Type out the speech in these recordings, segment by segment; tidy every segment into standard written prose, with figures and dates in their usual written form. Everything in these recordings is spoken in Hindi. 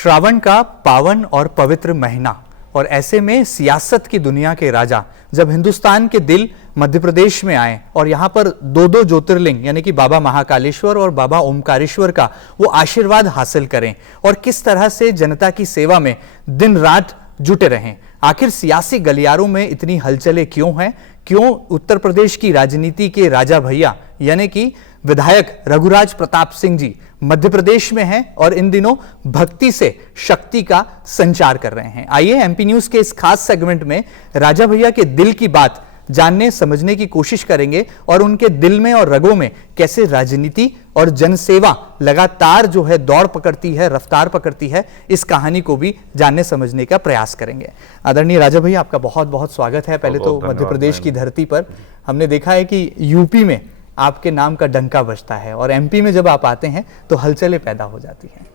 श्रावण का पावन और पवित्र महीना, और ऐसे में सियासत की दुनिया के राजा जब हिंदुस्तान के दिल मध्य प्रदेश में आए और यहाँ पर दो दो ज्योतिर्लिंग यानी कि बाबा महाकालेश्वर और बाबा ओमकारेश्वर का वो आशीर्वाद हासिल करें और किस तरह से जनता की सेवा में दिन रात जुटे रहें। आखिर सियासी गलियारों में इतनी हलचलें क्यों हैं? क्यों उत्तर प्रदेश की राजनीति के राजा भैया यानी कि विधायक रघुराज प्रताप सिंह जी मध्य प्रदेश में हैं और इन दिनों भक्ति से शक्ति का संचार कर रहे हैं? आइए एमपी न्यूज के इस खास सेगमेंट में राजा भैया के दिल की बात जानने समझने की कोशिश करेंगे और उनके दिल में और रगों में कैसे राजनीति और जनसेवा लगातार जो है दौड़ पकड़ती है, रफ्तार पकड़ती है, इस कहानी को भी जानने समझने का प्रयास करेंगे। आदरणीय राजा भैया, आपका बहुत बहुत स्वागत है। पहले तो मध्य प्रदेश की धरती पर हमने देखा है कि यूपी में आपके नाम का डंका बजता है और एमपी में जब आप आते हैं तो हलचलें पैदा हो जाती हैं।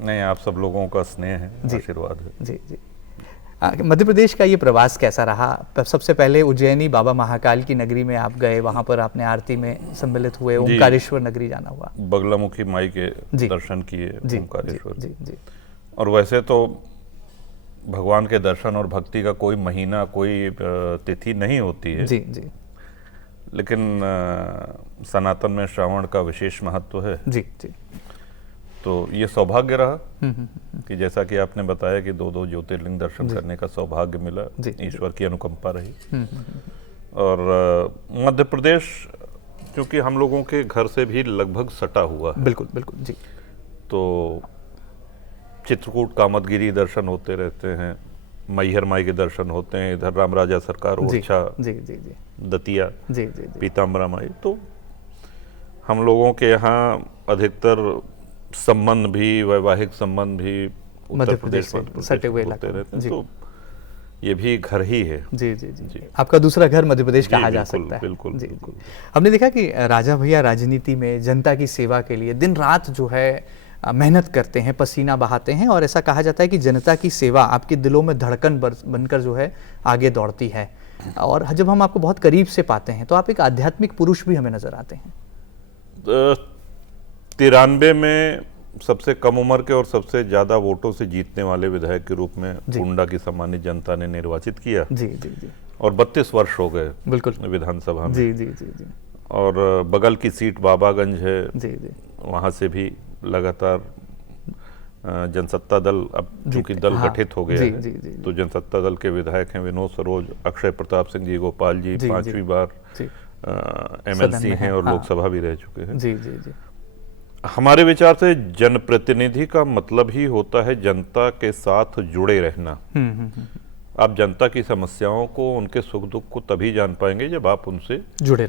नहीं, आप सब लोगों का स्नेह है, आशीर्वाद है। जी जी। मध्य प्रदेश का ये प्रवास कैसा रहा? सबसे पहले उज्जैनी बाबा महाकाल की नगरी में आप गए, वहां पर आपने आरती में सम्मिलित हुए, ओमकारेश्वर नगरी जाना हुआ, बगलामुखी माई के दर्शन किए ओमकारेश्वर। जी जी। और वैसे तो भगवान के दर्शन और भक्ति का कोई महीना, कोई तिथि नहीं होती है। जी जी। लेकिन सनातन में श्रावण का विशेष महत्व है। जी जी। तो ये सौभाग्य रहा कि जैसा कि आपने बताया कि दो दो ज्योतिर्लिंग दर्शन करने का सौभाग्य मिला, ईश्वर की अनुकंपा रही। और मध्य प्रदेश क्योंकि हम लोगों के घर से भी लगभग सटा हुआ है। बिल्कुल बिल्कुल जी। तो चित्रकूट कामदगिरी दर्शन होते रहते हैं, मैहर माई के दर्शन होते हैं, इधर राम राजा सरकार ओरछा, जी जी जी, दतिया, जी जी जी, पीताम्बरा माई। तो हम लोगों के यहाँ अधिकतर संबंध भी, वैवाहिक संबंध भी उत्तर प्रदेश में सटे हुए होते रहते हैं। तो ये भी घर ही है। जी जी जी, जी। आपका दूसरा घर मध्य प्रदेश कहा जा सकता है। बिल्कुल जी, बिल्कुल। हमने देखा कि राजा भैया राजनीति में जनता की सेवा के लिए दिन रात जो है मेहनत करते हैं, पसीना बहाते हैं और ऐसा कहा जाता है कि जनता की सेवा आपके दिलों में धड़कन बनकर जो है आगे दौड़ती है। और जब हम आपको बहुत करीब से पाते हैं तो आप एक आध्यात्मिक पुरुष भी हमें नजर आते हैं। 93 में सबसे कम उम्र के और सबसे ज्यादा वोटों से जीतने वाले विधायक के रूप में गोंडा की सम्मानित जनता ने निर्वाचित किया। जी जी जी। और 32 वर्ष हो गए बिल्कुल विधानसभा में। जी जी जी जी। और बगल की सीट बाबागंज है। जी जी। वहां से भी लगातार जनसत्ता दल, अब चूंकि दल गठित हो गया है, तो जनसत्ता दल के विधायक हैं विनोद सरोज, अक्षय प्रताप सिंह जी, गोपाल जी 5वीं बार MLC हैं और लोकसभा भी रह चुके हैं। जी जी जी। हमारे विचार से जनप्रतिनिधि का मतलब ही होता है जनता के साथ जुड़े रहना। आप जनता की समस्याओं को, उनके सुख दुख को तभी जान पाएंगे जब आप उनसे जुड़े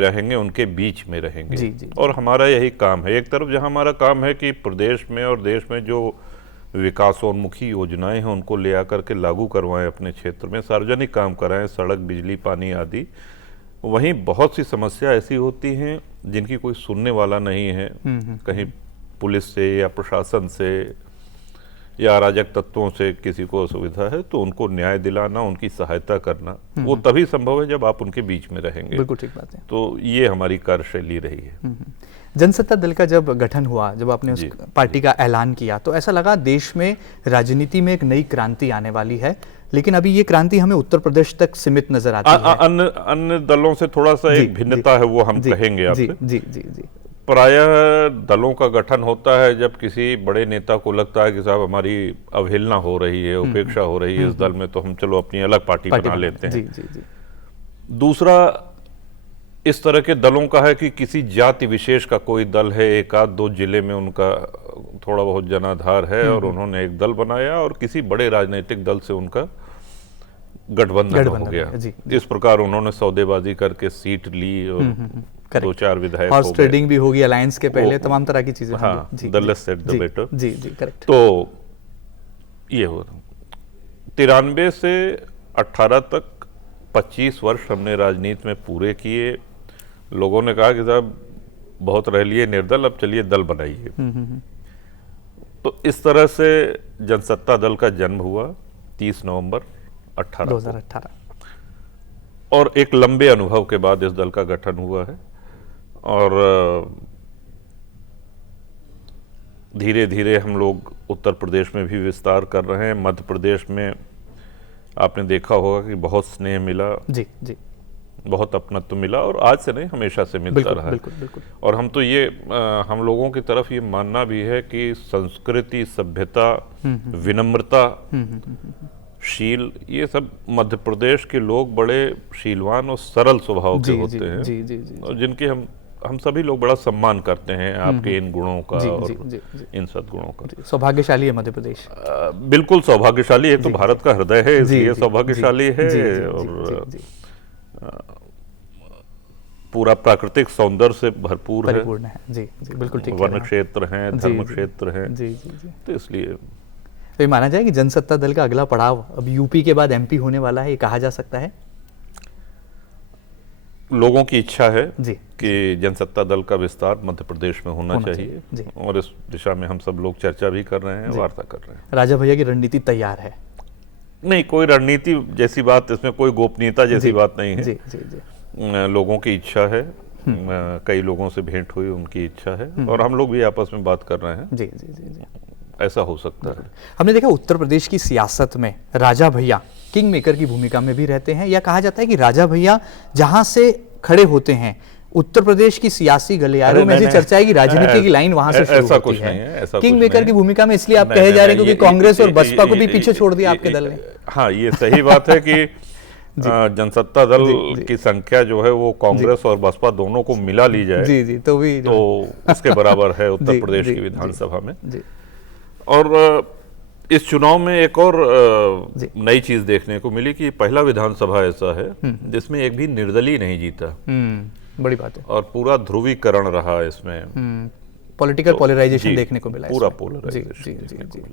रहेंगे, उनके बीच में रहेंगे। जी, जी, और हमारा यही काम है। एक तरफ जहां हमारा काम है कि प्रदेश में और देश में जो विकासोन्मुखी योजनाएं हैं उनको ले आकर के लागू करवाएं, अपने क्षेत्र में सार्वजनिक काम कराएं, सड़क, बिजली, पानी आदि। वहीं बहुत सी समस्या ऐसी होती हैं जिनकी कोई सुनने वाला नहीं है। कहीं पुलिस से या प्रशासन से या अराजक तत्वों से किसी को असुविधा है तो उनको न्याय दिलाना, उनकी सहायता करना, वो तभी संभव है जब आप उनके बीच में रहेंगे। बिल्कुल ठीक बात है। तो ये हमारी कार्यशैली रही है। जनसत्ता दल का जब गठन हुआ, जब आपने उस पार्टी का ऐलान किया तो ऐसा लगा देश में राजनीति में एक नई क्रांति आने वाली है, लेकिन अभी ये क्रांति हमें उत्तर प्रदेश तक सीमित नजर आती है। अन्य दलों से थोड़ा सा एक भिन्नता है, वो हम कहेंगे आपसे। जी जी जी। प्रायः दलों का गठन होता है जब किसी बड़े नेता को लगता है कि साहब हमारी अवहेलना हो रही है, उपेक्षा हो रही है इस दल में, तो हम चलो अपनी अलग पार्टी बना लेते हैं। जी जी जी। दूसरा इस तरह के दलों का है कि किसी जाति विशेष का कोई दल है, एक आध दो जिले में उनका थोड़ा बहुत जनाधार है और उन्होंने एक दल बनाया और किसी बड़े राजनीतिक दल से उनका गठबंधन हो गया। इस प्रकार उन्होंने सौदेबाजी करके सीट ली और 2-4 विधायक हॉर्स ट्रेडिंग भी होगी अलायंस के पहले, तमाम तरह की चीजें। हाँ, the less said the better. जी जी करेक्ट। तो ये हो 93 से 18 तक 25 वर्ष हमने राजनीति में पूरे किए। लोगों ने कहा कि साहब बहुत रह लिए निर्दल, अब चलिए दल बनाइए। तो इस तरह से जनसत्ता दल का जन्म हुआ 30 नवंबर 2018। और एक लंबे अनुभव के बाद इस दल का गठन हुआ है। और धीरे धीरे हम लोग उत्तर प्रदेश में भी विस्तार कर रहे हैं। मध्य प्रदेश में आपने देखा होगा कि बहुत स्नेह मिला, जी जी, बहुत अपनत्व मिला, और आज से नहीं, हमेशा से मिलता रहा है। बिल्कुल बिल्कुल। और हम तो ये हम लोगों की तरफ ये मानना भी है कि संस्कृति, सभ्यता, विनम्रता, शील, ये सब मध्य प्रदेश के लोग बड़े शीलवान और सरल स्वभाव के होते हैं। जी जी जी, और जिनके हम सभी लोग बड़ा सम्मान करते हैं, आपके इन गुणों का और इन सद्गुणों का। सौभाग्यशाली है मध्य प्रदेश, बिल्कुल सौभाग्यशाली। एक तो भारत का हृदय है, इसलिए सौभाग्यशाली है। और पूरा प्राकृतिक सौंदर्य से भरपूर है। जी जी, बिल्कुल ठीक। वन क्षेत्र हैं, धर्म क्षेत्र हैं, जी जी जी, तो इसलिए तो ये माना जाए कि जनसत्ता दल का अगला पड़ाव अब यूपी के बाद एमपी होने वाला है, ये कहा जा सकता है। लोगों की इच्छा है जी कि जनसत्ता दल का विस्तार मध्य प्रदेश में होना चाहिए, और इस दिशा में हम सब लोग चर्चा भी कर रहे हैं, वार्ता कर रहे हैं। राजा भैया की रणनीति तैयार है? नहीं, कोई रणनीति जैसी बात, इसमें कोई गोपनीयता जैसी बात नहीं है। जी जी जी, लोगों की इच्छा है, कई लोगों से भेंट हुई, उनकी इच्छा है, और हम लोग भी आपस में बात कर रहे हैं। जी जी जी जी, ऐसा हो सकता है। हमने देखा उत्तर प्रदेश की सियासत में राजा भैया किंग मेकर की भूमिका में भी रहते हैं, या कहा जाता है कि राजा भैया जहां से खड़े होते हैं उत्तर प्रदेश की सियासी गलियारों में ऐसी चर्चा है कि राजनीति की लाइन वहां से शुरू होती है। किंग मेकर की भूमिका में इसलिए आप कहे जा रहे हैं क्योंकि कांग्रेस और बसपा को भी पीछे छोड़ दिया आपके दल ने। हाँ, ये सही बात है कि जनसत्ता दल की संख्या जो है वो कांग्रेस और बसपा दोनों को मिला ली जाए जी जी, तो भी तो उसके बराबर है उत्तर प्रदेश की विधानसभा में। और इस चुनाव में एक और नई चीज देखने को मिली कि पहला विधानसभा ऐसा है जिसमें एक भी निर्दलीय नहीं जीता। बड़ी बात है। और पूरा ध्रुवीकरण रहा इसमें, पॉलिटिकल पोलराइजेशन देखने को मिला, पूरा पोलराइजेशन।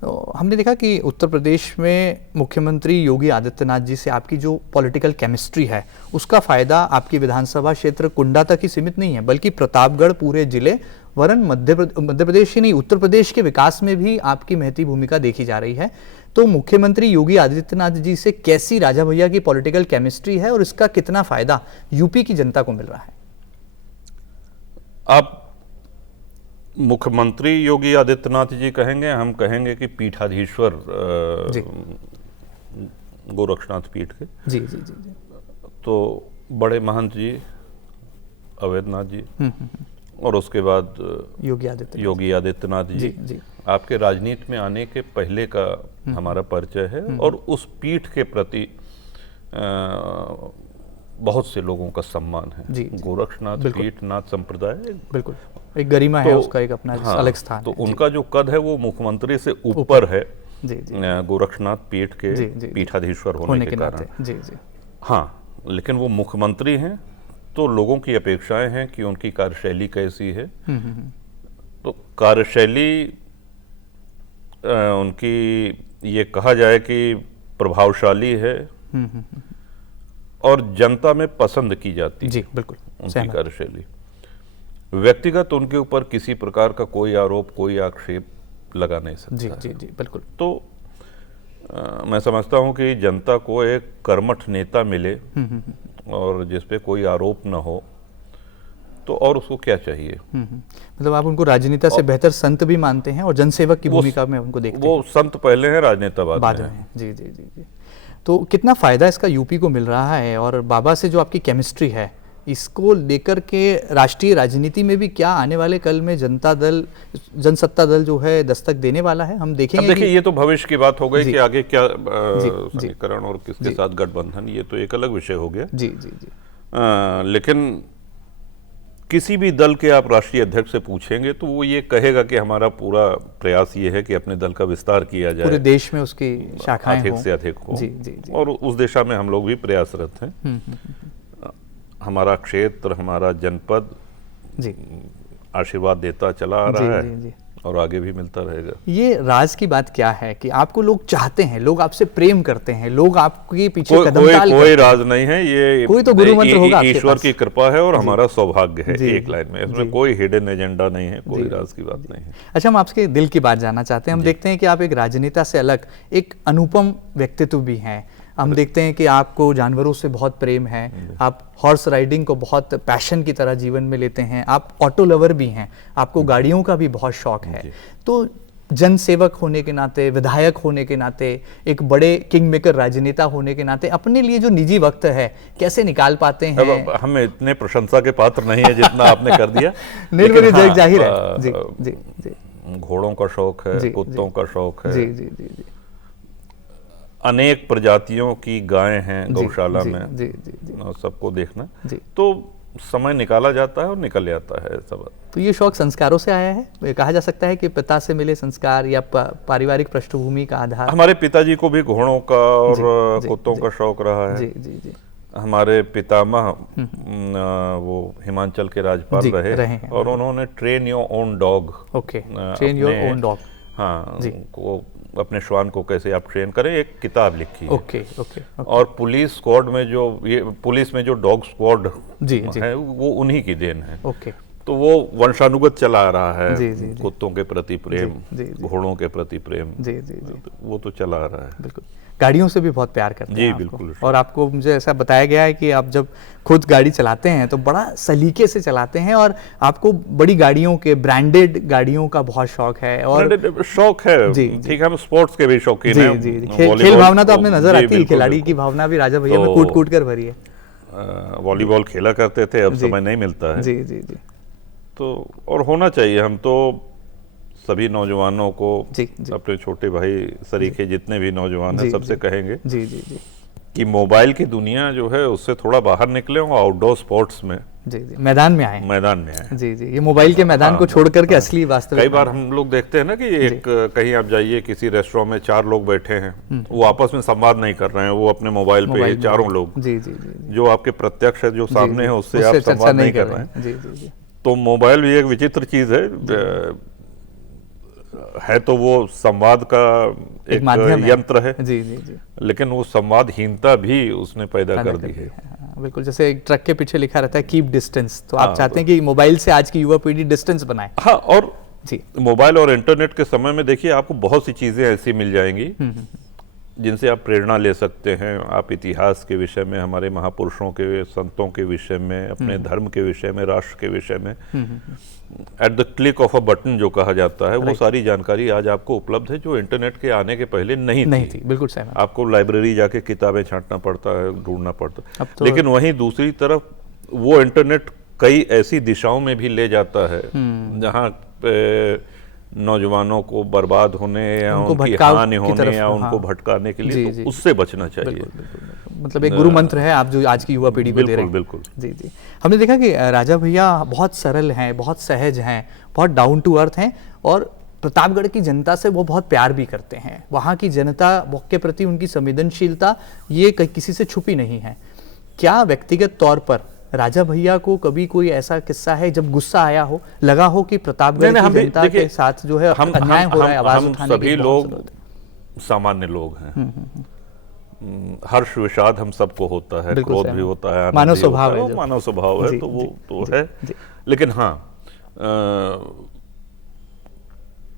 तो हमने देखा कि उत्तर प्रदेश में मुख्यमंत्री योगी आदित्यनाथ जी से आपकी जो पॉलिटिकल केमिस्ट्री है उसका फायदा आपकी विधानसभा क्षेत्र कुंडा तक ही सीमित नहीं है, बल्कि प्रतापगढ़ पूरे जिले वरन मध्य प्रदेश ही नहीं उत्तर प्रदेश के विकास में भी आपकी महती भूमिका देखी जा रही है। तो मुख्यमंत्री योगी आदित्यनाथ जी से कैसी राजा भैया की पॉलिटिकल केमिस्ट्री है और इसका कितना फायदा यूपी की जनता को मिल रहा है? आप मुख्यमंत्री योगी आदित्यनाथ जी कहेंगे, हम कहेंगे कि पीठाधीश्वर गोरक्षनाथ पीठ के जी जी जी जी, तो बड़े महंत जी अवैधनाथ जी, और उसके बाद योगी आदित्यनाथ जी। आपके राजनीति में आने के पहले का हमारा परिचय है, और उस पीठ के प्रति बहुत से लोगों का सम्मान है। गोरक्षनाथ पीठ नाथ संप्रदाय बिल्कुल एक गरिमा है, उसका एक अपना अलग स्थान तो उनका जो कद है वो मुख्यमंत्री से ऊपर है गोरक्षनाथ पीठ के पीठाधीश्वर होने के कारण। जी जी, हाँ, लेकिन वो मुख्यमंत्री हैं तो लोगों की अपेक्षाएं हैं कि उनकी कार्यशैली कैसी है। तो कार्यशैली उनकी ये कहा जाए कि प्रभावशाली है और जनता में पसंद की जाती है। जी बिल्कुल, उनकी कार्यशैली, व्यक्तिगत उनके ऊपर किसी प्रकार का कोई आरोप, कोई आक्षेप लगा नहीं सकता। जी जी जी बिल्कुल। तो मैं समझता हूं कि जनता को एक कर्मठ नेता मिले और जिस पे कोई आरोप ना हो, तो और उसको क्या चाहिए। मतलब आप उनको राजनेता से बेहतर संत भी मानते हैं और जनसेवक की भूमिका में उनको देखते हैं। वो संत पहले हैं, राजनेता बाद में। जी जी जी जी। तो कितना फायदा इसका यूपी को मिल रहा है, और बाबा से जो आपकी केमिस्ट्री है इसको लेकर के राष्ट्रीय राजनीति में भी क्या आने वाले कल में जनसत्ता दल जो है दस्तक देने वाला है, हम देखेंगे। देखिए, ये तो भविष्य की बात हो गई कि आगे क्या समीकरण और किसके साथ गठबंधन, ये तो एक अलग विषय हो गया। जी जी जी। लेकिन किसी भी दल के आप राष्ट्रीय अध्यक्ष से पूछेंगे तो वो ये कहेगा कि हमारा पूरा प्रयास ये है कि अपने दल का विस्तार किया जाए, पूरे देश में उसकी शाखाएं अधिक से अधिक हो। जी जी जी। और उस दिशा में हम लोग भी प्रयासरत हैं। हमारा क्षेत्र, हमारा जनपद जी आशीर्वाद देता चला आ रहा है, जी। और आगे भी मिलता रहेगा। ये राज की बात क्या है कि आपको लोग चाहते हैं, लोग आपसे प्रेम करते हैं, लोग आपके पीछे कदम ताल कोई राज नहीं है, ये कोई तो गुरु मंत्र होगा, ईश्वर की कृपा है और हमारा सौभाग्य है। एक लाइन में इसमें कोई हिडन एजेंडा नहीं है, कोई राज की बात नहीं है। अच्छा, हम आपके दिल की बात जानना चाहते हैं। हम देखते हैं कि आप एक राजनेता से अलग एक अनुपम व्यक्तित्व भी हैं। हम देखते हैं कि आपको जानवरों से बहुत प्रेम है, आप हॉर्स राइडिंग को बहुत पैशन की तरह जीवन में लेते हैं, आप ऑटो लवर भी हैं, आपको गाड़ियों का भी बहुत शौक है। तो जन सेवक होने के नाते, विधायक होने के नाते, एक बड़े किंग मेकर राजनेता होने के नाते अपने लिए जो निजी वक्त है कैसे निकाल पाते हैं? अब हम इतने प्रशंसा के पात्र नहीं है जितना आपने कर दिया। नहीं, हाँ, जाहिर है। जी जी जी। घोड़ों का शौक है, कुत्तों का शौक है, जी जी जी जी। अनेक प्रजातियों की गायें हैं गौशाला में, जी जी जी। सबको देखना, जी। तो समय निकाला जाता है और निकल जाता है सब। तो ये शौक संस्कारों से आया है? ये कहा जा सकता है कि पिता से मिले संस्कार या पारिवारिक पृष्ठभूमि का आधार? हमारे पिताजी को भी घोड़ों का और कुत्तों का शौक रहा है। जी जी जी। हमारे पितामह वो हिमाचल के राज्यपाल रहे हैं। और उन्होंने train your own dog, okay, train your own dog, हाँ, को अपने श्वान को कैसे आप ट्रेन करें, एक किताब लिखी है। Okay okay. और पुलिस स्क्वाड में जो ये पुलिस में जो डॉग स्क्वाड जी है वो उन्हीं की देन है। ओके। तो वो वंशानुगत चला आ रहा है। जी जी। कुत्तों के प्रति प्रेम, घोड़ों के प्रति प्रेम, जी जी जी, वो तो चला आ रहा है। बिल्कुल। गाड़ियों से भी बहुत प्यार करते हैं जी, आपको। बिल्कुल। और आपको मुझे ऐसा बताया गया है कि आप जब खुद गाड़ी चलाते हैं तो बड़ा सलीके से चलाते हैं और आपको बड़ी गाड़ियों के, ब्रांडेड गाड़ियों का बहुत शौक है। और शौक है, ठीक है, हम स्पोर्ट्स के भी शौकीन हैं। जी जी। खेल भावना तो आपने नजर आती है, खिलाड़ी की भावना भी राजा भैया में कूट कूट कर भरी है। वॉलीबॉल खेला करते थे, अब समय नहीं मिलता है। जी जी जी। तो और होना चाहिए। हम तो सभी नौजवानों को, अपने छोटे भाई सरीखे जितने भी नौजवान हैं, सबसे कहेंगे जी जी जी कि मोबाइल की दुनिया जो है उससे थोड़ा बाहर निकले और आउटडोर स्पोर्ट्स में जी जी मैदान में आए। जी जी। ये मोबाइल के मैदान को छोड़ करके असली वास्तविक। कई बार हम लोग देखते हैं ना कि एक कहीं आप जाइए किसी रेस्टोरेंट में 4 लोग बैठे हैं, वो आपस में संवाद नहीं कर रहे हैं, वो अपने मोबाइल पे चारों लोग। जी जी जी। जो आपके प्रत्यक्ष है, जो सामने है, उससे आप संवाद नहीं कर रहे हैं। जी जी जी। तो मोबाइल भी एक विचित्र चीज है तो वो संवाद का एक यंत्र है। जी जी जी। लेकिन वो संवादहीनता भी उसने पैदा कर दी है। बिल्कुल, जैसे एक ट्रक के पीछे लिखा रहता है कीप डिस्टेंस, तो आप चाहते हैं कि मोबाइल से आज की युवा पीढ़ी डिस्टेंस बनाए। हाँ, और जी मोबाइल और इंटरनेट के समय में देखिए आपको बहुत सी चीजें ऐसी मिल जाएंगी जिनसे आप प्रेरणा ले सकते हैं। आप इतिहास के विषय में, हमारे महापुरुषों के, संतों के विषय में, अपने धर्म के विषय में, राष्ट्र के विषय में, at the click of a button जो कहा जाता है, वो सारी जानकारी आज आपको उपलब्ध है जो इंटरनेट के आने के पहले नहीं थी। बिल्कुल सही। आपको लाइब्रेरी जाके किताबें छांटना पड़ता है, ढूंढना पड़ता है। लेकिन वहीं दूसरी तरफ वो इंटरनेट कई ऐसी दिशाओं में भी ले जाता है जहाँ नौजवानों को बर्बाद होने या उनकी हानि होने या उनको भटकाने के लिए, तो उससे बचना चाहिए। बिल्कुल। मतलब एक गुरु मंत्र है आप जो आज की युवा पीढ़ी को दे रहे हैं। बिल्कुल। जी जी। हमने देखा कि राजा भैया बहुत सरल हैं, बहुत सहज हैं, बहुत डाउन टू अर्थ हैं और प्रतापगढ़ की जनता से वो बहुत प्यार भी करते हैं। वहाँ की जनता के प्रति उनकी संवेदनशीलता ये किसी से छुपी नहीं है। क्या व्यक्तिगत तौर पर राजा भैया को कभी कोई ऐसा किस्सा है जब गुस्सा आया हो, लगा हो कि प्रतापगढ़ की जनता के साथ जो है अन्याय हो रहा है, आवाज उठाने की? सभी लोग सामान्य लोग हैं। हर्ष विषाद हम सबको होता है, क्रोध भी होता है, मानव स्वभाव है, मानव स्वभाव है, तो वो तो है। लेकिन हाँ,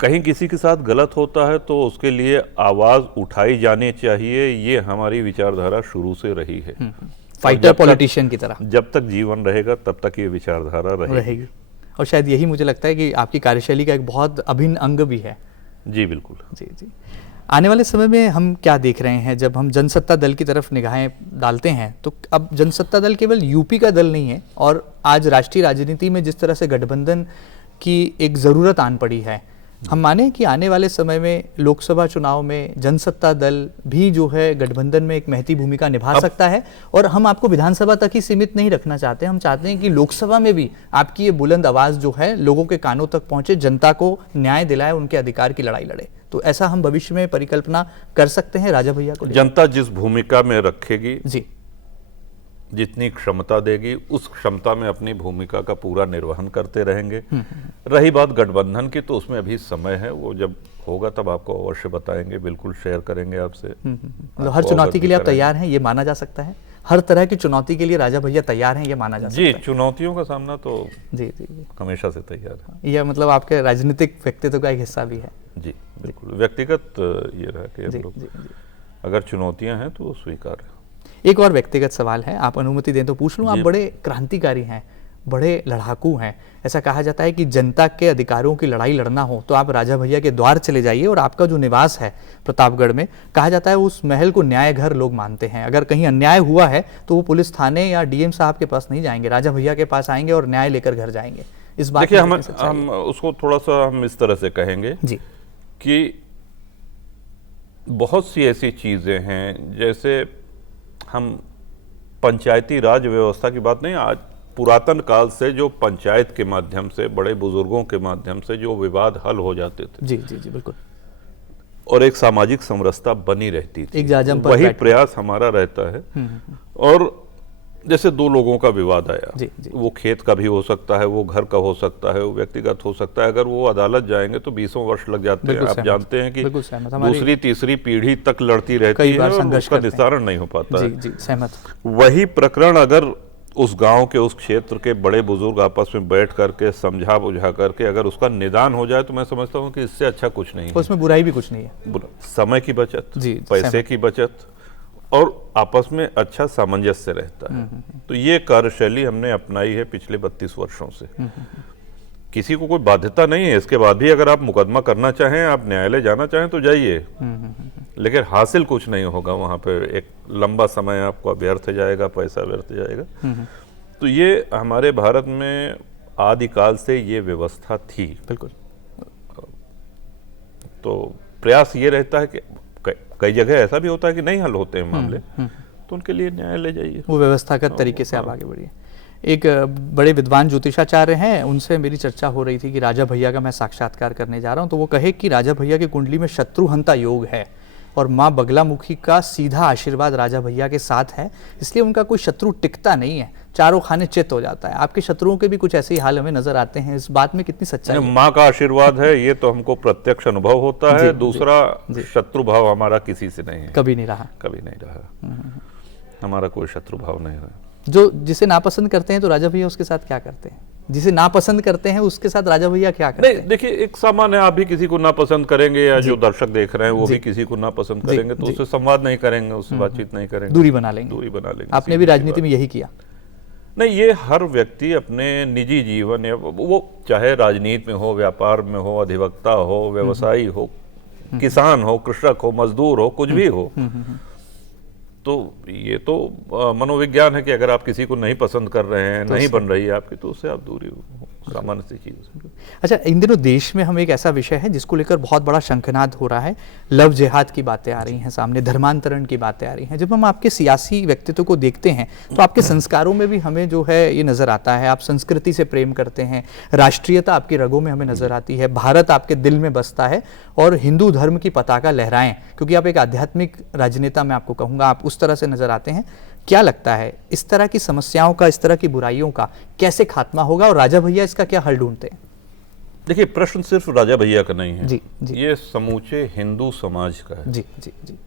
कहीं किसी के साथ गलत होता है तो उसके लिए आवाज उठाई जानी चाहिए, ये हमारी विचारधारा शुरू से रही है। फाइटर पॉलिटिशियन की तरह जब तक जीवन रहेगा तब तक ये विचारधारा रहेगी। और शायद यही मुझे लगता है कि आपकी कार्यशैली का एक बहुत अभिन्न अंग भी है। जी बिल्कुल। जी जी। आने वाले समय में हम क्या देख रहे हैं? जब हम जनसत्ता दल की तरफ निगाहें डालते हैं तो अब जनसत्ता दल केवल यूपी का दल नहीं है, और आज राष्ट्रीय राजनीति में जिस तरह से गठबंधन की एक ज़रूरत आन पड़ी है, हम माने कि आने वाले समय में लोकसभा चुनाव में जनसत्ता दल भी जो है गठबंधन में एक महती भूमिका निभा सकता है। और हम आपको विधानसभा तक ही सीमित नहीं रखना चाहते, हम चाहते हैं कि लोकसभा में भी आपकी ये बुलंद आवाज जो है लोगों के कानों तक पहुंचे, जनता को न्याय दिलाए, उनके अधिकार की लड़ाई लड़े। तो ऐसा हम भविष्य में परिकल्पना कर सकते हैं राजा भैया को? जनता जिस भूमिका में रखेगी, जी, जितनी क्षमता देगी, उस क्षमता में अपनी भूमिका का पूरा निर्वहन करते रहेंगे। रही बात गठबंधन की, तो उसमें अभी समय है, वो जब होगा तब आपको अवश्य बताएंगे, बिल्कुल शेयर करेंगे आपसे। मतलब हर चुनौती के लिए आप तैयार हैं, ये माना जा सकता है? हर तरह की चुनौती के लिए राजा भैया तैयार हैं, ये माना जा सकता है? जी, चुनौतियों का सामना तो जी जी जी हमेशा से तैयार है। यह मतलब आपके राजनीतिक व्यक्तित्व का एक हिस्सा भी है? जी बिल्कुल। व्यक्तिगत ये रहा कि हम लोग अगर चुनौतियां हैं तो वो स्वीकार है। एक और व्यक्तिगत सवाल है, आप अनुमति दें तो पूछ लूं। आप बड़े क्रांतिकारी हैं, बड़े लड़ाकू हैं। ऐसा कहा जाता है कि जनता के अधिकारों की लड़ाई लड़ना हो तो आप राजा भैया के द्वार चले जाइए, और आपका जो निवास है प्रतापगढ़ में, कहा जाता है उस महल को न्याय घर लोग मानते हैं। अगर कहीं अन्याय हुआ है तो वो पुलिस थाने या डीएम साहब के पास नहीं जाएंगे, राजा भैया के पास आएंगे और न्याय लेकर घर जाएंगे। इस बात देखिए, हम उसको थोड़ा सा हम इस तरह से कहेंगे जी कि बहुत सी ऐसी चीजें हैं, जैसे हम पंचायती राज व्यवस्था की बात नहीं, आज पुरातन काल से जो पंचायत के माध्यम से, बड़े बुजुर्गों के माध्यम से जो विवाद हल हो जाते थे, जी जी जी बिल्कुल, और एक सामाजिक समरसता बनी रहती थी, एक जाजम पर वही प्रयास हमारा रहता है। और जैसे दो लोगों का विवाद आया, जी, जी। वो खेत का भी हो सकता है, वो घर का हो सकता है, वो व्यक्तिगत हो सकता है, अगर वो अदालत जाएंगे तो 20 वर्ष लग जाते हैं। आप जानते हैं कि दूसरी तीसरी पीढ़ी तक लड़ती रहती है और उसका निस्तारण नहीं हो पाता है। जी, सहमत। वही प्रकरण अगर उस गांव के, उस क्षेत्र के बड़े बुजुर्ग आपस में बैठ करके समझा बुझा करके अगर उसका निदान हो जाए तो मैं समझता हूँ कि इससे अच्छा कुछ नहीं है। उसमें बुराई भी कुछ नहीं है। समय की बचत, पैसे की बचत और आपस में अच्छा सामंजस्य रहता है। तो ये कार्यशैली हमने अपनाई है पिछले 32 वर्षों से। किसी को कोई बाध्यता नहीं है, इसके बाद भी अगर आप मुकदमा करना चाहें, आप न्यायालय जाना चाहें तो जाइए, लेकिन हासिल कुछ नहीं होगा वहां पे। एक लंबा समय आपका व्यर्थ जाएगा, पैसा व्यर्थ जाएगा। तो ये हमारे भारत में आदिकाल से ये व्यवस्था थी। बिल्कुल। तो प्रयास ये रहता है कि कई जगह ऐसा भी होता है कि नहीं हल होते हैं मामले, तो उनके लिए न्यायालय जाइए, वो व्यवस्थागत तरीके से आप आगे बढ़िए। एक बड़े विद्वान ज्योतिषाचार्य हैं, उनसे मेरी चर्चा हो रही थी कि राजा भैया का मैं साक्षात्कार करने जा रहा हूं, तो वो कहे कि राजा भैया की कुंडली में शत्रुहंता योग है और माँ बगलामुखी का सीधा आशीर्वाद राजा भैया के साथ है, इसलिए उनका कोई शत्रु टिकता नहीं है, चारों खाने चित हो जाता है। आपके शत्रुओं के भी कुछ ऐसे ही हाल हमें नजर आते हैं, इस बात में कितनी सच्चाई है? माँ का आशीर्वाद है, ये तो हमको प्रत्यक्ष अनुभव होता है। दूसरा, शत्रु भाव हमारा किसी से नहीं है, कभी नहीं रहा, कभी नहीं रहा। हमारा कोई शत्रु भाव नहीं है। जो जिसे नापसंद करते हैं तो राजा भैया उसके साथ क्या करते हैं? जिसे नापसंद करते हैं उसके साथ राजा भैया क्या करते हैं? नहीं, देखिए, एक सामान्य, आप भी किसी को नापसंद करेंगे या जो दर्शक देख रहे हैं वो भी किसी को नापसंद करेंगे, तो उससे संवाद नहीं करेंगे, उससे बातचीत नहीं करेंगे, दूरी बना लेंगे। आपने भी राजनीति में यही किया? नहीं, ये हर व्यक्ति अपने निजी जीवन, या वो चाहे राजनीति में हो, व्यापार में हो, अधिवक्ता हो, व्यवसायी हो, किसान हो, कृषक हो, मजदूर हो, कुछ भी हो, तो ये तो मनोविज्ञान है कि अगर आप किसी को नहीं पसंद कर रहे हैं, नहीं बन रही है आपकी, तो उससे आप दूरी हो, सामान्य सी चीज। अच्छा, इन दिनों देश में हम एक ऐसा विषय है जिसको लेकर बहुत बड़ा शंखनाद हो रहा है, लव जिहाद की बातें आ रही हैं सामने, धर्मांतरण की बातें आ रही हैं। जब हम आपके सियासी व्यक्तित्व को देखते हैं तो आपके संस्कारों में भी हमें जो है ये नजर आता है, आप संस्कृति से प्रेम करते हैं, राष्ट्रीयता आपकी रगों में हमें नजर आती है, भारत आपके दिल में बसता है और हिंदू धर्म की पताका लहराएं, क्योंकि आप एक आध्यात्मिक राजनेता, मैं आपको कहूँगा, आप उस तरह से नजर आते हैं। क्या लगता है इस तरह की समस्याओं का, इस तरह की बुराइयों का कैसे खात्मा होगा और राजा भैया इसका क्या हल ढूंढते हैं? देखिए, प्रश्न सिर्फ राजा भैया का नहीं है, जी, जी। ये समूचे हिंदू समाज का है। जी जी जी।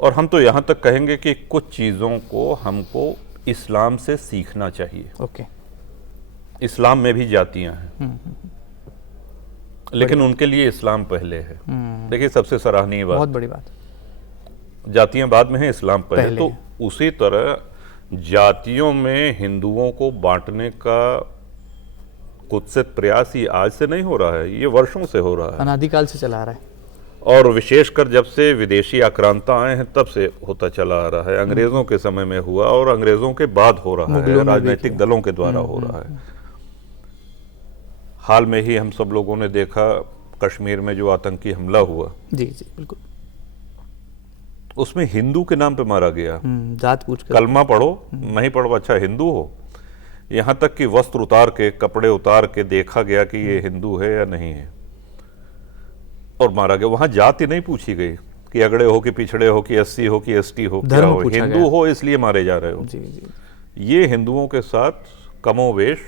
और हम तो यहाँ तक कहेंगे कि कुछ चीज़ों को हमको इस्लाम से सीखना चाहिए। ओके। इस्लाम में भी जातियां हैं, लेकिन उनके लिए इस्लाम पहले है। देखिए, सबसे सराहनीय बात, बहुत बड़ी बात, जातियां बाद में है, इस्लाम पहले। तो उसी तरह जातियों में हिंदुओं को बांटने का कुत्सित प्रयास ही आज से नहीं हो रहा है, ये वर्षों से हो रहा है, अनादिकाल से चला आ रहा है। और विशेषकर जब से विदेशी आक्रांता आए हैं तब से होता चला आ रहा है। अंग्रेजों के समय में हुआ और अंग्रेजों के बाद हो रहा है, राजनीतिक दलों के द्वारा हो रहा है। हाल में ही हम सब लोगों ने देखा कश्मीर में जो आतंकी हमला हुआ, जी जी बिल्कुल, उसमें हिंदू के नाम पे मारा गया। जात पूछकर, कलमा पढ़ो, नहीं पढ़ो, अच्छा हिंदू हो। यहां तक कि वस्त्र उतार के, कपड़े उतार के देखा गया कि ये हिंदू है या नहीं है, और मारा गया। वहां जाति नहीं पूछी गई कि अगड़े हो कि पिछड़े हो कि एससी हो कि एसटी हो, क्या हो, हिंदू हो इसलिए मारे जा रहे हो। जी जी। ये हिंदुओं के साथ कमोवेश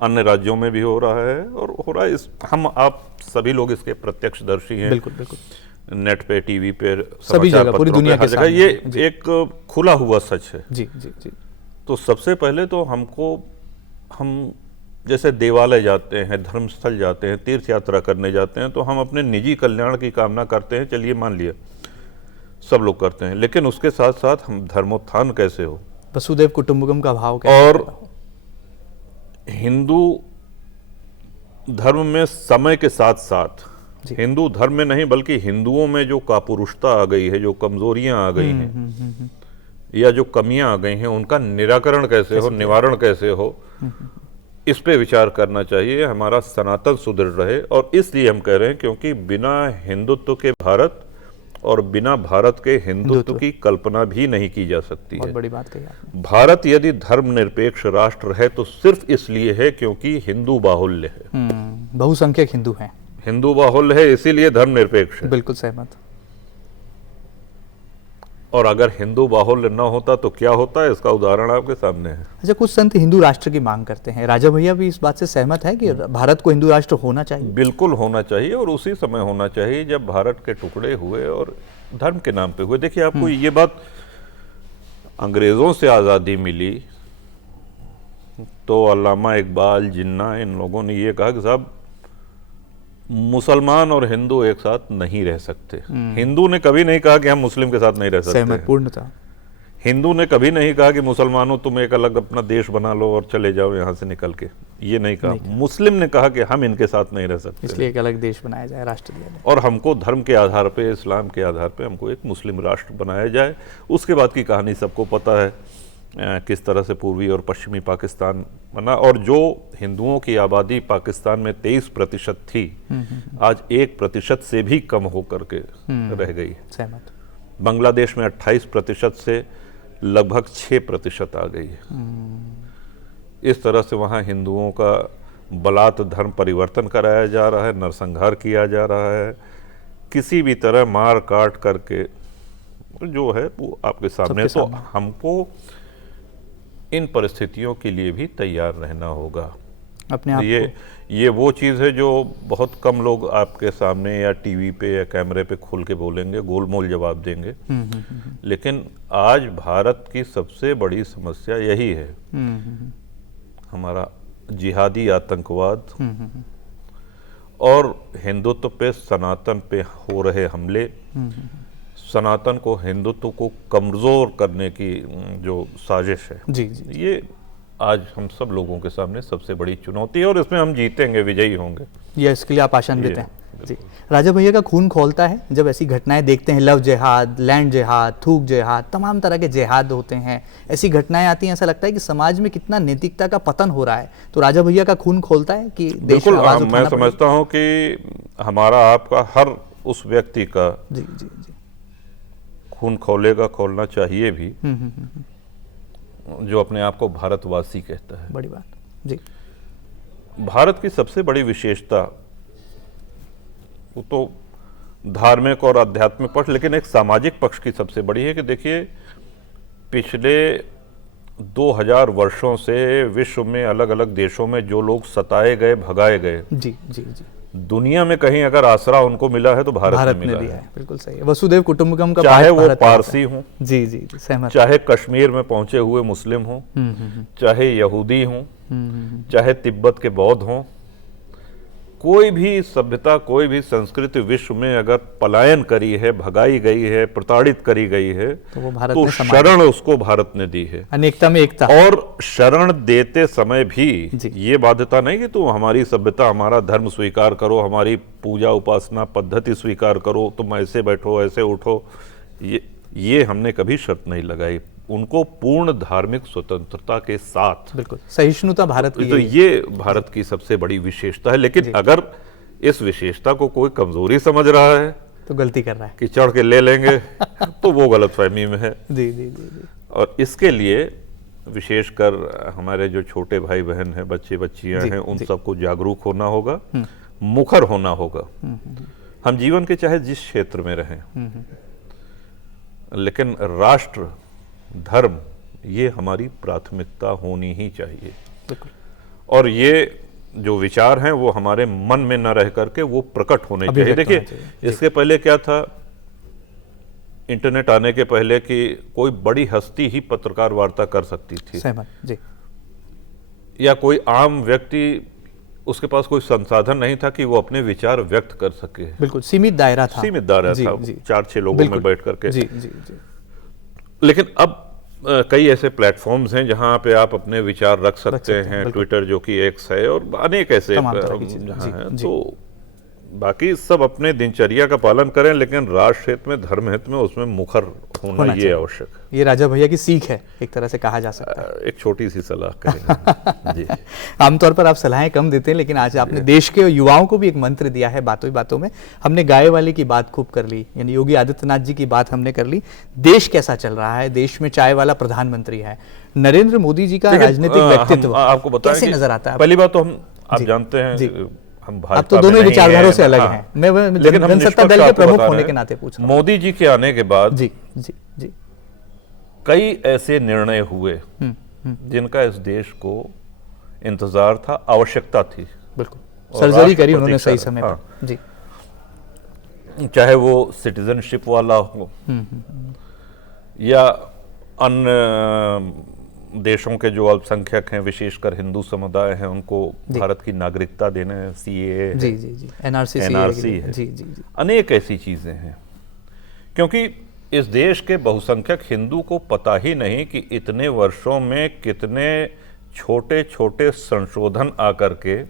अन्य राज्यों में भी हो रहा है, और हो रहा है। हम आप सभी लोग इसके प्रत्यक्षदर्शी हैं। बिल्कुल बिल्कुल, नेट पे, टीवी पे, सभी जगह, पूरी दुनिया के सामने, ये एक खुला हुआ सच है। जी जी जी। तो सबसे पहले तो हम जैसे देवालय जाते हैं, धर्मस्थल जाते हैं, तीर्थ यात्रा करने जाते हैं, तो हम अपने निजी कल्याण की कामना करते हैं। चलिए मान लिया सब लोग करते हैं, लेकिन उसके साथ साथ हम धर्मोत्थान कैसे हो, वसुदैव कुटुंबकम का भाव कैसे और पैदा हो? हिंदू धर्म में समय के साथ साथ, जी। हिंदू धर्म में नहीं बल्कि हिंदुओं में जो कापुरुषता आ गई है, जो कमजोरियां आ गई हैं या जो कमियां आ गई हैं, उनका निराकरण कैसे हो, निवारण कैसे हो, इस पे विचार करना चाहिए। हमारा सनातन सुदृढ़ रहे। और इसलिए हम कह रहे हैं क्योंकि बिना हिंदुत्व के भारत और बिना भारत के हिंदुत्व की कल्पना भी नहीं की जा सकती बहुत है। बड़ी बात कही आपने। भारत यदि धर्मनिरपेक्ष राष्ट्र है तो सिर्फ इसलिए है क्योंकि हिंदू बाहुल्य है। बहुसंख्यक हिंदू हैं। हिंदू बाहुल्य है, इसीलिए धर्मनिरपेक्ष है। बिल्कुल सहमत। और अगर हिंदू बाहुल्य न होता तो क्या होता है, इसका उदाहरण आपके सामने है। अच्छा, कुछ संत हिंदू राष्ट्र की मांग करते हैं, राजा भैया भी इस बात से सहमत है कि भारत को हिंदू राष्ट्र होना चाहिए? बिल्कुल होना चाहिए, और उसी समय होना चाहिए जब भारत के टुकड़े हुए और धर्म के नाम पे हुए। देखिए, आपको ये बात, अंग्रेजों से आज़ादी मिली तो अल्लामा इकबाल, जिन्ना, इन लोगों ने ये कहा कि साहब मुसलमान और हिंदू एक साथ नहीं रह सकते। हिंदू ने कभी नहीं कहा कि हम मुस्लिम के साथ नहीं रह सकते। सहमत, पूर्णतः। हिंदू ने कभी नहीं कहा कि मुसलमानों तुम एक अलग अपना देश बना लो और चले जाओ यहाँ से निकल के, ये नहीं कहा। मुस्लिम ने कहा कि हम इनके साथ नहीं रह सकते, इसलिए एक अलग देश बनाया जाए, राष्ट्र दिया जाए। और हमको धर्म के आधार पे, इस्लाम के आधार पे हमको एक मुस्लिम राष्ट्र बनाया जाए। उसके बाद की कहानी सबको पता है, किस तरह से पूर्वी और पश्चिमी पाकिस्तान बना, और जो हिंदुओं की आबादी पाकिस्तान में 23% थी, आज 1% से भी कम होकर के रह गई। सहमत। बांग्लादेश में 28% से लगभग 6% आ गई है। इस तरह से वहाँ हिंदुओं का बलात् धर्म परिवर्तन कराया जा रहा है, नरसंहार किया जा रहा है, किसी भी तरह मार काट करके जो है वो आपके सामने। तो हमको इन परिस्थितियों के लिए भी तैयार रहना होगा अपने आप ये वो चीज़ है जो बहुत कम लोग आपके सामने या टीवी पे या कैमरे पे खोल के बोलेंगे, गोलमोल जवाब देंगे। लेकिन आज भारत की सबसे बड़ी समस्या यही है, हमारा जिहादी आतंकवाद और हिंदुत्व पे, सनातन पे हो रहे हमले, सनातन को, हिंदुत्व को कमज़ोर करने की जो साजिश है। जी, जी। ये आज हम सब लोगों के सामने सबसे बड़ी चुनौती है, और इसमें हम जीतेंगे, विजयी होंगे। ये इसके लिए आप आशान्वित हैं? जी। राजा भैया का खून खौलता है जब ऐसी घटनाएं देखते हैं। लव जिहाद, लैंड जिहाद, थूक जिहाद, तमाम तरह के जिहाद होते हैं। ऐसी घटनाएं आती हैं, ऐसा लगता है कि समाज में कितना नैतिकता का पतन हो रहा है। तो राजा भैया का खून खोलता है कि देश में आवाज उठाना मैं समझता हूँ कि हमारा, आपका, हर उस व्यक्ति का जी, जी, जी, खून खौलेगा, खोलना चाहिए भी, जो अपने आप को भारतवासी कहता है। बड़ी बात। जी। भारत की सबसे बड़ी विशेषता, वो तो धार्मिक और आध्यात्मिक पक्ष, लेकिन एक सामाजिक पक्ष की सबसे बड़ी है कि देखिए, पिछले 2000 वर्षों से विश्व में अलग अलग देशों में जो लोग सताए गए, भगाए गए, जी, जी, जी, दुनिया में कहीं अगर आसरा उनको मिला है तो भारत में मिला दिया है। है। बिल्कुल सही है। वसुदैव कुटुंबकम का चाहे वो पारसी हों, जी, जी, जी, सहमत। चाहे कश्मीर में पहुंचे हुए मुस्लिम हों, चाहे यहूदी हों, चाहे तिब्बत के बौद्ध हों, कोई भी सभ्यता, कोई भी संस्कृति विश्व में अगर पलायन करी है, भगाई गई है, प्रताड़ित करी गई है, तो वो भारत तो में शरण उसको भारत ने दी है। अनेकता में एकता। और शरण देते समय भी जी। ये बाध्यता नहीं कि तुम हमारी सभ्यता, हमारा धर्म स्वीकार करो, हमारी पूजा उपासना पद्धति स्वीकार करो, तुम ऐसे बैठो, ऐसे उठो, ये हमने कभी शर्त नहीं लगाई। उनको पूर्ण धार्मिक स्वतंत्रता के साथ, बिल्कुल सहिष्णुता भारत की, तो ये भारत की सबसे बड़ी विशेषता है। लेकिन अगर इस विशेषता को कोई कमजोरी समझ रहा है तो गलती कर रहा है कि चढ़ के ले लेंगे, तो वो गलतफहमी में है। जी, जी, जी, जी। और इसके लिए विशेषकर हमारे जो छोटे भाई बहन हैं, बच्चे बच्चियां हैं, उन सबको जागरूक होना होगा, मुखर होना होगा। हम जीवन के चाहे जिस क्षेत्र में रहें, लेकिन राष्ट्र, धर्म, ये हमारी प्राथमिकता होनी ही चाहिए। और ये जो विचार हैं वो हमारे मन में न रह करके वो प्रकट होने चाहिए। देखिए, इसके पहले क्या था, इंटरनेट आने के पहले कि कोई बड़ी हस्ती ही पत्रकार वार्ता कर सकती थी, सहमत जी। या कोई आम व्यक्ति उसके पास कोई संसाधन नहीं था कि वो अपने विचार व्यक्त कर सके। बिल्कुल सीमित दायरा था। सीमित दायरा था, 4-6 लोगों में बैठ करके। जी जी जी। लेकिन अब कई ऐसे प्लेटफॉर्म्स हैं जहां पे आप अपने विचार रख सकते हैं। ट्विटर जो कि एक्स है और अनेक ऐसे जहां हैं। तो बाकी सब अपने दिनचर्या का पालन करें, लेकिन राष्ट्र हित में, धर्म हित में उसमें मुखर होना ये आवश्यक। ये राजा भैया की सीख है, एक तरह से कहा जा सकता है। एक छोटी सी सलाह करेंगे। जी। आमतौर पर आप सलाहें कम देते हैं, लेकिन आज आपने देश के युवाओं को भी एक मंत्र दिया है बातों ही बातों में। हमने गाय वाले की बात खूब कर ली, यानी योगी आदित्यनाथ जी की बात हमने कर ली। देश कैसा चल रहा है, देश में चाय वाला प्रधानमंत्री है, नरेंद्र मोदी जी का राजनीतिक व्यक्तित्व आपको कैसे नजर आता है? पहली बात तो आप जानते हैं, हम आप तो दोनों विचारधारों से अलग हैं। मैं जनसत्ता दल के प्रमुख होने के नाते पूछ रहा हूं। मोदी जी के आने के बाद जी जी जी कई ऐसे निर्णय हुए जिनका इस देश को इंतजार था, आवश्यकता थी। बिल्कुल सर्जरी करी उन्होंने सही समय पर। जी। चाहे वो सिटीजनशिप वाला हो या अन्य देशों के जो अल्पसंख्यक हैं, विशेषकर हिंदू समुदाय हैं, उनको भारत की नागरिकता देने, सीएए, जी जी जी, एनआरसी है, जी जी जी, अनेक ऐसी चीजें हैं। क्योंकि इस देश के बहुसंख्यक हिंदू को पता ही नहीं कि इतने वर्षों में कितने छोटे छोटे संशोधन आकर के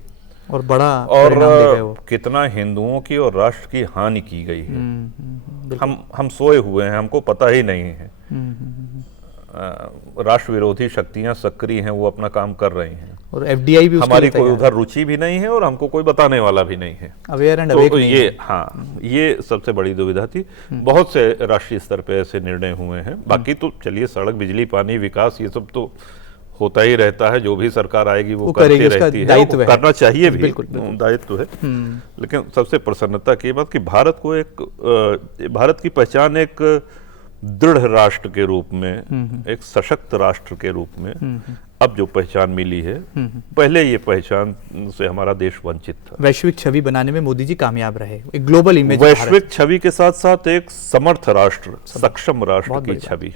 और बड़ा और कितना हिंदुओं की और राष्ट्र की हानि की गई है। हम सोए हुए हैं, हमको पता ही नहीं है। राष्ट्र विरोधी शक्तियां सक्रिय हैं, वो अपना काम कर रही हैं, और एफडीआई भी हमारी कोई उधर रुचि भी नहीं है और हमको कोई बताने वाला भी नहीं है। अवेयर एंड तो ये सबसे बड़ी दुविधा थी। बहुत से राष्ट्रीय स्तर पे ऐसे निर्णय हुए हैं। बाकी तो चलिए, सड़क, बिजली, पानी, विकास, ये सब तो होता ही रहता है। जो भी सरकार आएगी वो करती रहती है, वो करना चाहिए भी, दायित्व है। लेकिन सबसे प्रसन्नता की बात कि भारत की पहचान एक दृढ़ राष्ट्र के रूप में, एक सशक्त राष्ट्र के रूप में अब जो पहचान मिली है, पहले ये पहचान से हमारा देश वंचित था। वैश्विक छवि बनाने में मोदी जी कामयाब रहे, एक ग्लोबल इमेज, वैश्विक छवि के साथ साथ एक समर्थ राष्ट्र, सक्षम राष्ट्र की छवि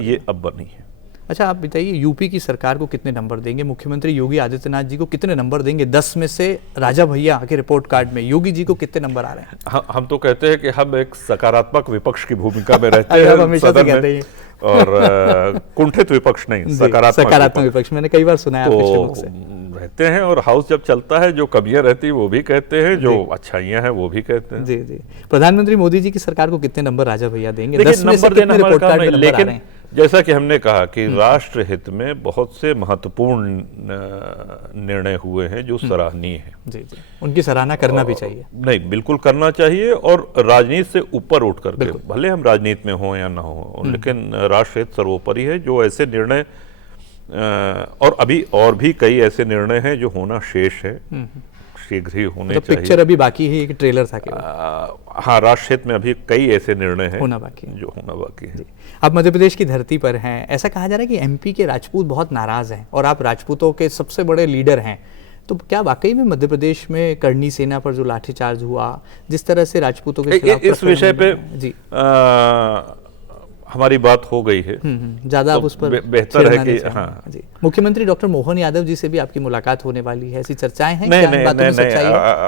ये अब बनी है। अच्छा, आप बताइए, यूपी की सरकार को कितने नंबर देंगे? मुख्यमंत्री योगी आदित्यनाथ जी को कितने नंबर देंगे? 10 में से राजा भैया के रिपोर्ट कार्ड में योगी जी को कितने नंबर आ रहे हैं? हम तो कहते हैं कि हम एक सकारात्मक विपक्ष की भूमिका में रहते हैं हमेशा से कहते हैं, और कुंठित विपक्ष नहीं, सकारात्मक विपक्ष। मैंने कई बार सुना है आपके शब्द से रहते हैं। और हाउस जब चलता है, जो कमियां रहती है वो भी कहते हैं, जो अच्छाइयां हैं वो भी कहते हैं। जी जी। प्रधानमंत्री मोदी जी की सरकार को कितने नंबर राजा भैया देंगे? 10 में से कितने रिपोर्ट कार्ड में नंबर आ रहे हैं? जैसा कि हमने कहा कि राष्ट्र हित में बहुत से महत्वपूर्ण निर्णय हुए हैं जो सराहनीय हैं। जी जी, उनकी सराहना करना भी चाहिए। नहीं, बिल्कुल करना चाहिए। और राजनीति से ऊपर उठ करके, भले हम राजनीति में हों या ना हो, लेकिन राष्ट्र हित सर्वोपरि है। जो ऐसे निर्णय, और अभी और भी कई ऐसे निर्णय हैं जो होना शेष है, शीघ्र ही होने चाहिए। पिक्चर अभी बाकी है, एक ट्रेलर था केवल। हाँ, राष्ट्र हित में अभी कई ऐसे निर्णय हैं होना बाकी है, जो होना बाकी है। आप मध्य प्रदेश की धरती पर हैं। ऐसा कहा जा रहा है कि एमपी के राजपूत बहुत नाराज हैं और आप राजपूतों के सबसे बड़े लीडर हैं। तो क्या वाकई में मध्य प्रदेश में करनी सेना पर जो लाठीचार्ज हुआ, जिस तरह से राजपूतों के खिलाफ, इस विषय पे जी हमारी बात हो गई है, ज्यादा आप उस पर बेहतर है कि हाँ जी। मुख्यमंत्री डॉक्टर मोहन यादव जी से भी आपकी मुलाकात होने वाली है, ऐसी चर्चाएं हैं? नहीं,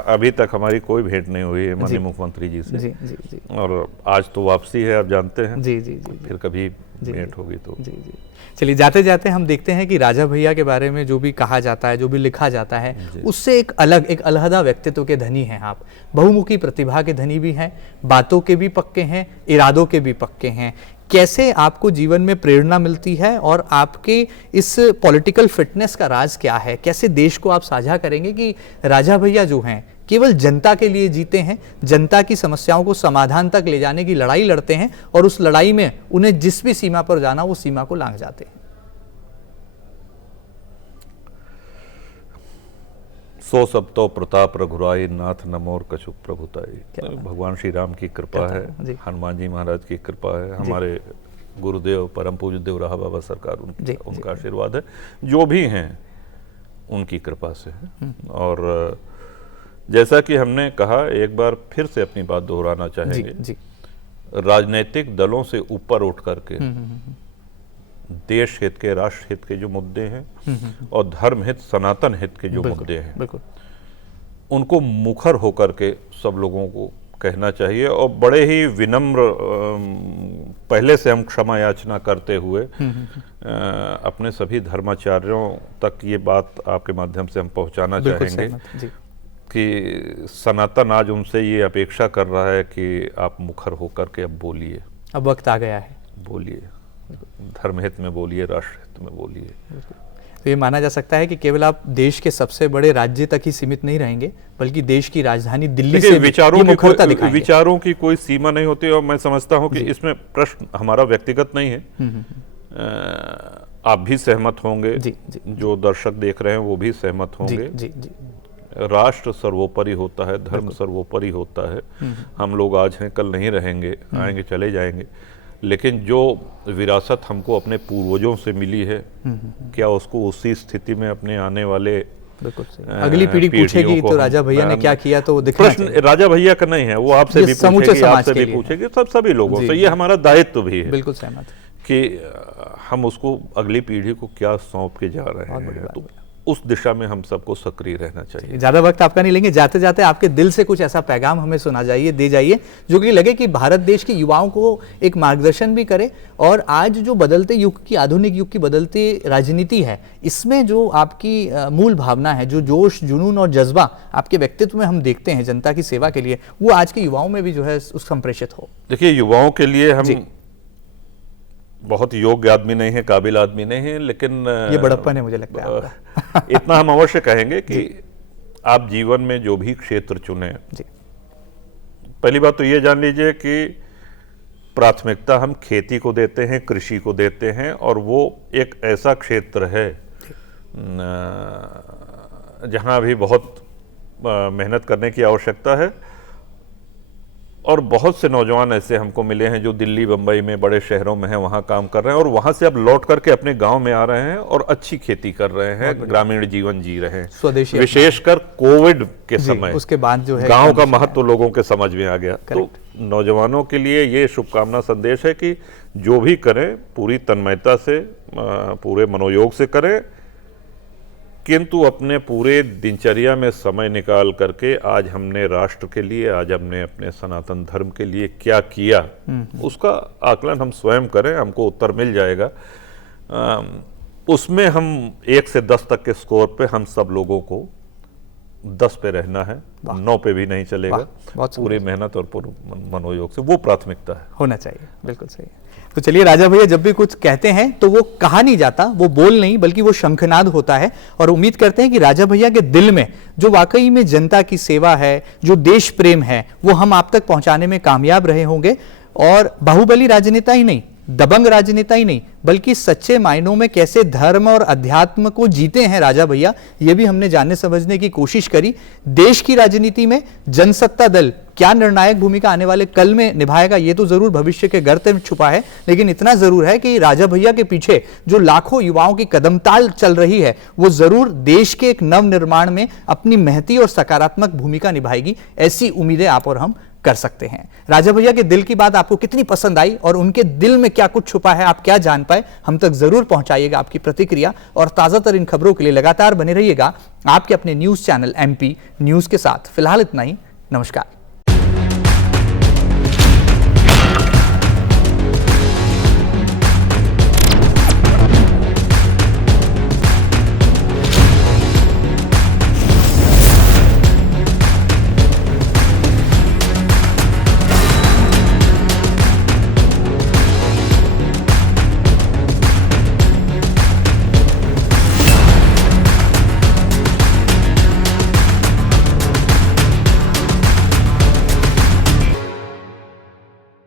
अभी तक हमारी कोई भेंट नहीं हुई है माननीय मुख्यमंत्री जी से। जी जी जी। और आज तो वापसी है, आप जानते हैं। जी जी जी। फिर कभी भेंट होगी तो। जी जी। चलिए, जाते जाते हम देखते हैं कि राजा भैया के बारे में जो भी कहा जाता है, जो भी लिखा जाता है, उससे एक अलहदा व्यक्तित्व के धनी हैं आप। बहुमुखी प्रतिभा के धनी भी हैं, बातों के भी पक्के हैं, इरादों के भी पक्के हैं। कैसे आपको जीवन में प्रेरणा मिलती है और आपके इस पॉलिटिकल फिटनेस का राज क्या है? कैसे देश को आप साझा करेंगे कि राजा भैया जो हैं केवल जनता के लिए जीते हैं, जनता की समस्याओं को समाधान तक ले जाने की लड़ाई लड़ते हैं और उस लड़ाई में उन्हें जिस भी सीमा पर जाना वो सीमा को लांघ जाते हैं? सो सब तो प्रताप रघुराई, नाथ नमोर कछुक प्रभुताई। भगवान श्री राम की कृपा है, हनुमान जी महाराज की कृपा है, हमारे गुरुदेव परम पूज्य देवराहा बाबा सरकार उनका आशीर्वाद है, जो भी हैं उनकी कृपा से है। और जैसा कि हमने कहा, एक बार फिर से अपनी बात दोहराना चाहेंगे, राजनीतिक दलों से ऊपर उठ करके देश हित के, राष्ट्र हित के जो मुद्दे हैं और धर्म हित, सनातन हित के जो मुद्दे हैं, उनको मुखर होकर के सब लोगों को कहना चाहिए और बड़े ही विनम्र पहले से हम क्षमा याचना करते हुए अपने सभी धर्माचार्यों तक ये बात आपके माध्यम से हम पहुंचाना चाहेंगे कि सनातन आज उनसे ये अपेक्षा कर रहा है कि आप मुखर होकर के अब बोलिए, अब वक्त आ गया है, बोलिए, धर्महित में बोलिए, राष्ट्रहित में बोलिए। तो ये माना जा सकता है कि केवल आप देश के सबसे बड़े राज्य तक ही सीमित नहीं रहेंगे, बल्कि देश की राजधानी दिल्ली से विचारों की कोई सीमा नहीं होती। और मैं समझता हूं कि इसमें प्रश्न हमारा व्यक्तिगत नहीं है, आप भी सहमत होंगे, जो दर्शक देख रहे हैं वो भी सहमत होंगे। राष्ट्र सर्वोपरि होता है, धर्म सर्वोपरि होता है। हम लोग आज हैं, कल नहीं रहेंगे, आएंगे चले जाएंगे, लेकिन जो विरासत हमको अपने पूर्वजों से मिली है, क्या उसको उसी स्थिति में अपने आने वाले अगली पीढ़ी पूछेगी तो राजा भैया ने क्या किया, तो प्रश्न राजा भैया का नहीं है, वो आपसे भी पूछेगी, आपसे भी पूछेगी, सभी लोगों से। ये हमारा दायित्व भी है, बिल्कुल सहमत, कि हम उसको अगली पीढ़ी को क्या सौंप के जा रहे हैं। तो उस दिशा में हम सबको सक्रिय रहना चाहिए। ज्यादा वक्त आपका नहीं लेंगे, जाते जाते आपके दिल से कुछ ऐसा पैगाम हमें सुना जाइए, दे जाइए, जो कि लगे कि भारत देश के युवाओं को एक मार्गदर्शन भी करे, और आज जो बदलते युग की, आधुनिक युग की बदलती राजनीति है, इसमें जो आपकी मूल भावना है, जो जोश, जुनून और जज्बा आपके व्यक्तित्व में हम देखते हैं जनता की सेवा के लिए, वो आज के युवाओं में भी जो है उस संप्रेषित हो। देखिए, युवाओं के लिए हम बहुत योग्य आदमी नहीं है, काबिल आदमी नहीं है, लेकिन ये बड़प्पन है मुझे लगता है आपका। इतना हम अवश्य कहेंगे कि आप जीवन में जो भी क्षेत्र चुने, पहली बात तो ये जान लीजिए कि प्राथमिकता हम खेती को देते हैं, कृषि को देते हैं, और वो एक ऐसा क्षेत्र है जहां अभी बहुत मेहनत करने की आवश्यकता है। और बहुत से नौजवान ऐसे हमको मिले हैं जो दिल्ली, बंबई में, बड़े शहरों में हैं, वहाँ काम कर रहे हैं, और वहाँ से अब लौट करके अपने गांव में आ रहे हैं और अच्छी खेती कर रहे हैं, ग्रामीण जीवन जी रहे हैं। स्वदेशी, विशेषकर कोविड के समय उसके बाद जो है गांव का महत्व लोगों के समझ में आ गया। तो नौजवानों के लिए ये शुभकामना संदेश है कि जो भी करें पूरी तन्मयता से, पूरे मनोयोग से करें, किंतु अपने पूरे दिनचर्या में समय निकाल करके आज हमने राष्ट्र के लिए, आज हमने अपने सनातन धर्म के लिए क्या किया, उसका आकलन हम स्वयं करें, हमको उत्तर मिल जाएगा। उसमें हम 1 से 10 तक के स्कोर पे हम सब लोगों को 10 पे रहना है, 9 पे भी नहीं चलेगा। पूरी मेहनत और मनोयोग से वो प्राथमिकता है, होना चाहिए। बिल्कुल सही। तो चलिए, राजा भैया जब भी कुछ कहते हैं तो वो कहा नहीं जाता, वो बोल नहीं, बल्कि वो शंखनाद होता है। और उम्मीद करते हैं कि राजा भैया के दिल में जो वाकई में जनता की सेवा है, जो देश प्रेम है, वो हम आप तक पहुंचाने में कामयाब रहे होंगे। और बाहुबली राजनेता ही नहीं, दबंग राजनेता ही नहीं, बल्कि सच्चे मायनों में कैसे धर्म और अध्यात्म को जीते हैं राजा भैया, ये भी हमने जानने समझने की कोशिश करी। देश की राजनीति में जनसत्ता दल क्या निर्णायक भूमिका आने वाले कल में निभाएगा, ये तो जरूर भविष्य के गर्त में छुपा है, लेकिन इतना जरूर है कि राजा भैया के पीछे जो लाखों युवाओं की कदमताल चल रही है, वो जरूर देश के एक नव निर्माण में अपनी महती और सकारात्मक भूमिका निभाएगी। ऐसी उम्मीदें आप और हम कर सकते हैं। राजा भैया के दिल की बात आपको कितनी पसंद आई और उनके दिल में क्या कुछ छुपा है, आप क्या जान पाए, हम तक जरूर पहुंचाइएगा आपकी प्रतिक्रिया। और ताजा तरीन खबरों के लिए लगातार बने रहिएगा आपके अपने न्यूज चैनल MP न्यूज के साथ। फिलहाल इतना ही, नमस्कार।